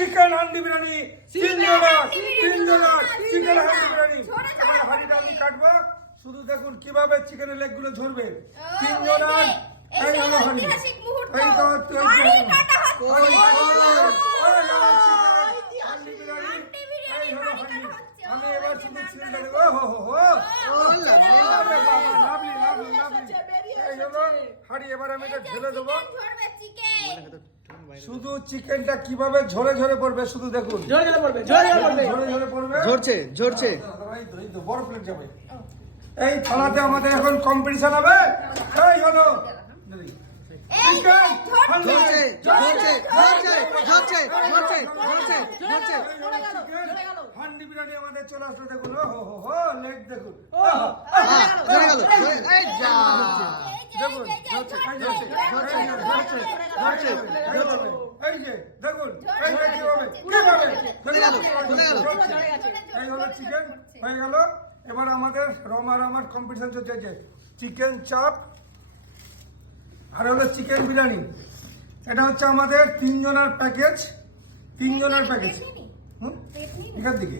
Chicken handi biryani, chicken handi biryani. এবার হাঁড়িটা আমি কাটবো, শুধু দেখুন কিভাবে চিকেনের লেগ গুলো ঝরবে। তিনজনের এই হলো হাঁড়ি, এই তো আমি এবার শুধু চিকেনটা দেবো। হাঁড়ি এবার আমি এটা ঢেলে দেবো। শুধু চিকেনটা কিভাবে ঝরে ঝরে পড়বে শুধু দেখুন, ঝরে ঝরে পড়বে। ঝরছে এই তো বড় প্লেট যাবে। এই থালাতে আমাদের এখন কম্পিটিশন হবে। এই হলো চিকেন হান্ডি বিরিয়ানি আমাদের চলে আসলো। দেখুন লেগ দেখুন, দেখুন এই যে দেখুন এই হলো চিকেন হয়ে গেল। এবার আমাদের রমার কম্পিটিশন চলছে, চিকেন চাপ আর হলো চিকেন বিরিয়ানি। এটা হচ্ছে আমাদের তিনজনের প্যাকেজ। এখান দিকে